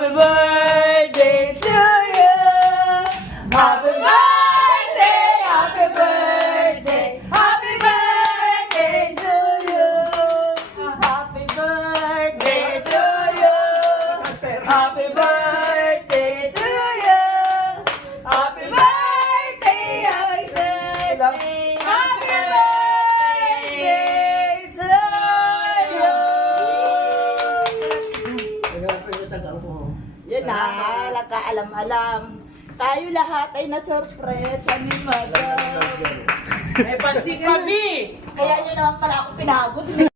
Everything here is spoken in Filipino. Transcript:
Happy birthday to you. Happy birthday, happy birthday, happy birthday to you. Happy birthday to you. Happy birthday to you. Happy birthday, happy birthday. Happy birthday to you. Yan na, nagkaalam-alam. Tayo lahat ay na-surpresa ni Madam. May pansin kami! Kaya nyo naman pala ako pinagod.